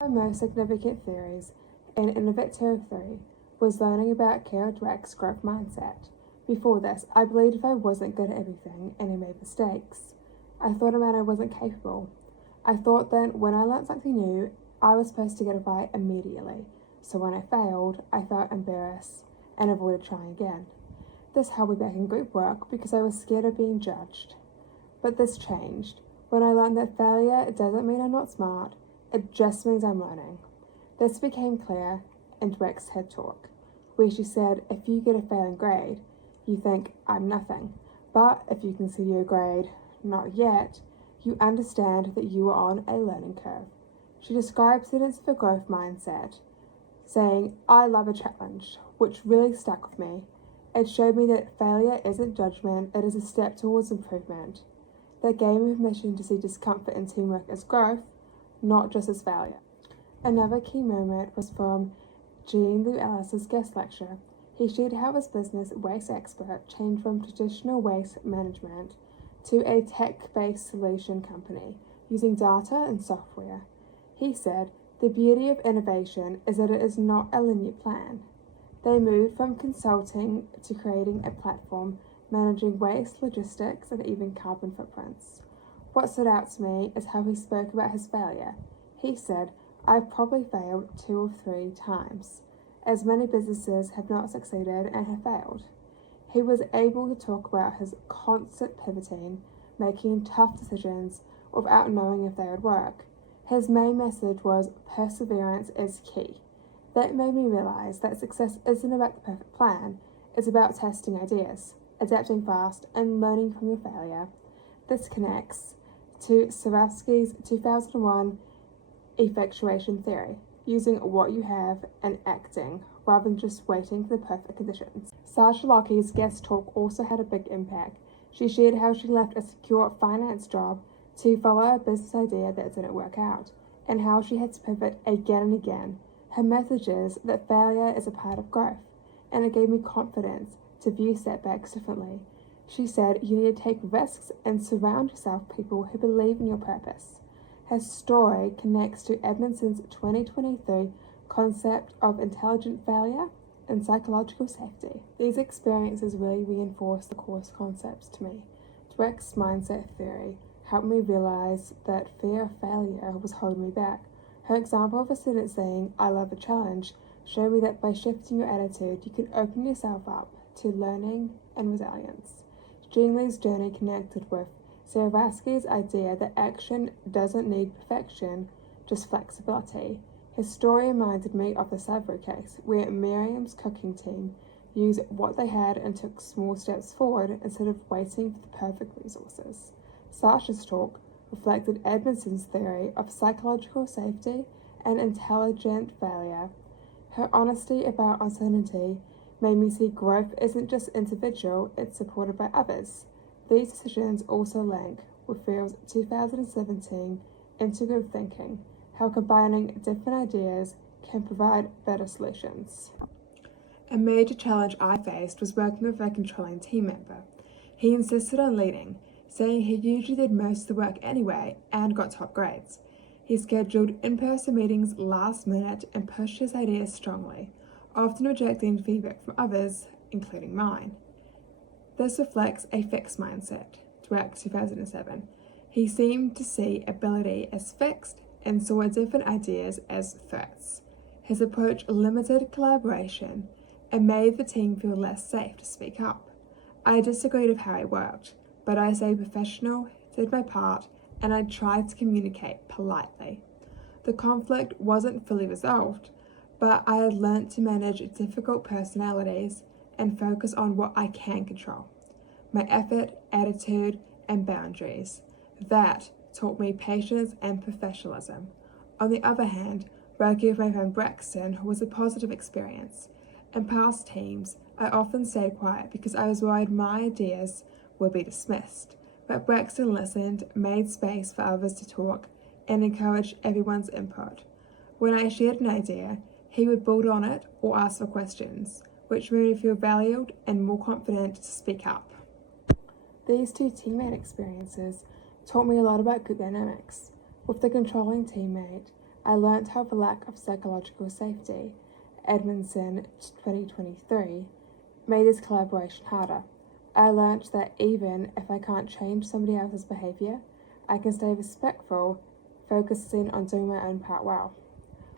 My most significant theories in Innovent Reflection was learning about Carol Dweck's growth mindset. Before this, I believed if I wasn't good at everything and I made mistakes, I thought it meant I wasn't capable. I thought that when I learned something new, I was supposed to get it right immediately. So when I failed, I felt embarrassed and avoided trying again. This held me back in group work because I was scared of being judged. But this changed when I learned that failure doesn't mean I'm not smart, it just means I'm learning. This became clear in Dweck's TED Talk, where she said, if you get a failing grade, you think, I'm nothing. But if you consider your grade not yet, you understand that you are on a learning curve. She describes it as the growth mindset, saying, I love a challenge, which really stuck with me. It showed me that failure isn't judgment, it is a step towards improvement. That gave me permission to see discomfort in teamwork as growth, not just as failure. Another key moment was from Jean Lou Ellis's guest lecture. He shared how his business, Waste Expert, changed from traditional waste management to a tech-based solution company using data and software. He said, the beauty of innovation is that it is not a linear plan. They moved from consulting to creating a platform managing waste, logistics, and even carbon footprints. What stood out to me is how he spoke about his failure. He said, I've probably failed 2 or 3 times, as many businesses have not succeeded and have failed. He was able to talk about his constant pivoting, making tough decisions without knowing if they would work. His main message was perseverance is key. That made me realize that success isn't about the perfect plan, it's about testing ideas, adapting fast, and learning from your failure. This connects to Swarovski's 2001 effectuation theory, using what you have and acting rather than just waiting for the perfect conditions. Sasha Lockie's guest talk also had a big impact. She shared how she left a secure finance job to follow a business idea that didn't work out, and how she had to pivot again and again. Her message is that failure is a part of growth, and it gave me confidence to view setbacks differently. She said you need to take risks and surround yourself with people who believe in your purpose. Her story connects to Edmondson's 2023 concept of intelligent failure and psychological safety. These experiences really reinforce the course concepts to me. Dweck's mindset theory helped me realize that fear of failure was holding me back. Her example of a student saying, I love a challenge, showed me that by shifting your attitude, you can open yourself up to learning and resilience. Jean Lou's journey connected with Swarovski's idea that action doesn't need perfection, just flexibility. His story reminded me of the Savory case, where Miriam's cooking team used what they had and took small steps forward instead of waiting for the perfect resources. Sasha's talk reflected Edmondson's theory of psychological safety and intelligent failure. Her honesty about uncertainty made me see growth isn't just individual, it's supported by others. These decisions also link with Phil's 2017 integrative thinking, how combining different ideas can provide better solutions. A major challenge I faced was working with a controlling team member. He insisted on leading, saying he usually did most of the work anyway and got top grades. He scheduled in-person meetings last minute and pushed his ideas strongly, often rejecting feedback from others, including mine. This reflects a fixed mindset. Dweck 2007. He seemed to see ability as fixed and saw different ideas as threats. His approach limited collaboration and made the team feel less safe to speak up. I disagreed with how it worked, but I stayed professional, did my part, and I tried to communicate politely. The conflict wasn't fully resolved, but I had learned to manage difficult personalities and focus on what I can control. My effort, attitude, and boundaries. That taught me patience and professionalism. On the other hand, working with my friend Braxton was a positive experience. In past teams, I often stayed quiet because I was worried my ideas would be dismissed. But Braxton listened, made space for others to talk, and encouraged everyone's input. When I shared an idea, he would build on it or ask for questions, which made me feel valued and more confident to speak up. These 2 teammate experiences taught me a lot about group dynamics. With the controlling teammate, I learnt how the lack of psychological safety, Edmondson 2023, made this collaboration harder. I learnt that even if I can't change somebody else's behaviour, I can stay respectful, focusing on doing my own part well.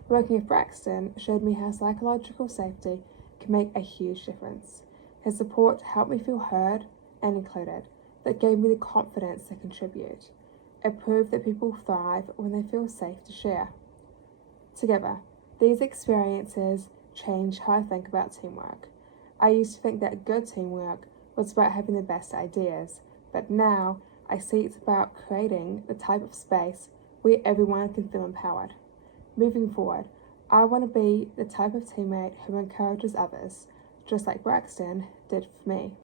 Working with Braxton showed me how psychological safety can make a huge difference. His support helped me feel heard and included, that gave me the confidence to contribute. It proved that people thrive when they feel safe to share. Together, these experiences changed how I think about teamwork. I used to think that good teamwork was about having the best ideas, but now I see it's about creating the type of space where everyone can feel empowered. Moving forward, I want to be the type of teammate who encourages others, just like Braxton did for me.